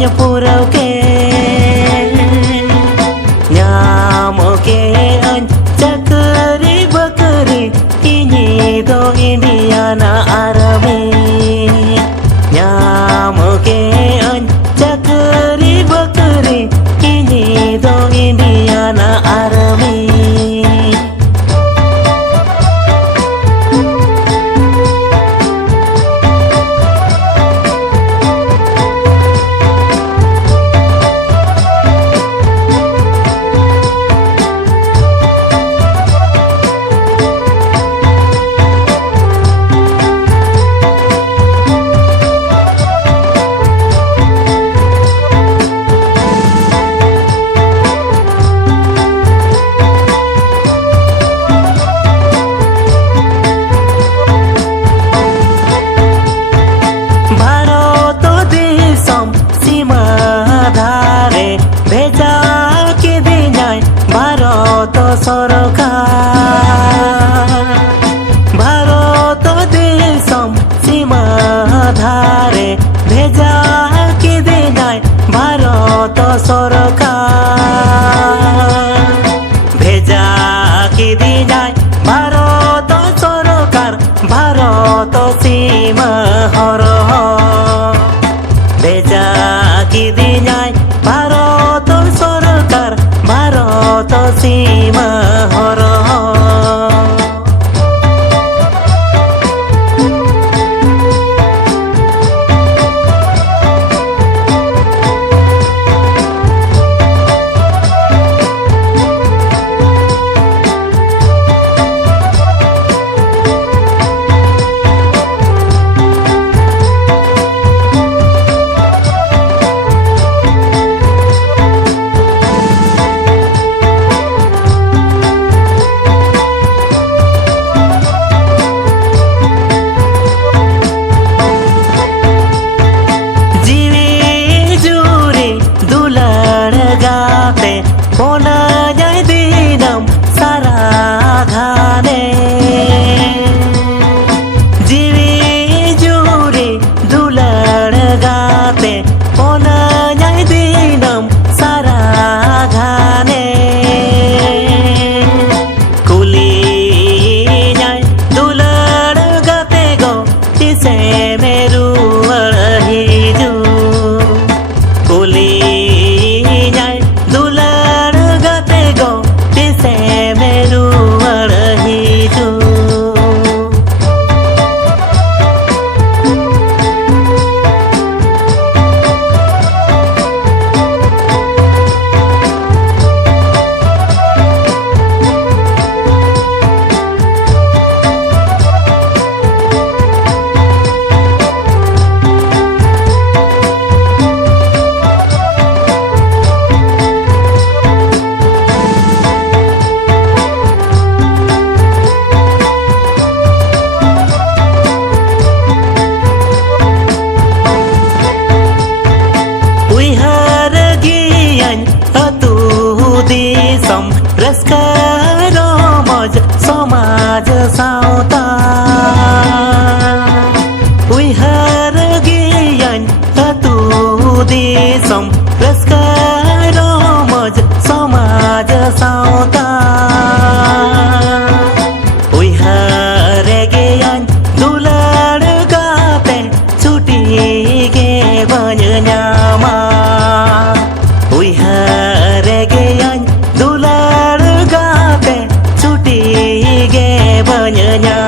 banyak purau ke nyamo ke an cakeri bakeri ini do Indiana Army nyamo ke an cakeri bakeri ini do Indiana Army. भेजा के दिनाय भारत सरकार भारत देशम सीमा धारे भेजा के दिनाय भारत सरकार भेजा के दिनाय भारत सरकार भारत सीमा हर भेजा के दिनाय भारत सरकार भारत सीमा हर समाज साउता उइहर गियान तु देशम रस्कार मज समाज साउता उइहर गियान दुलर गाते छुटी गे बन्यामा उइहर गियान दुलर गाते गे बन्यामा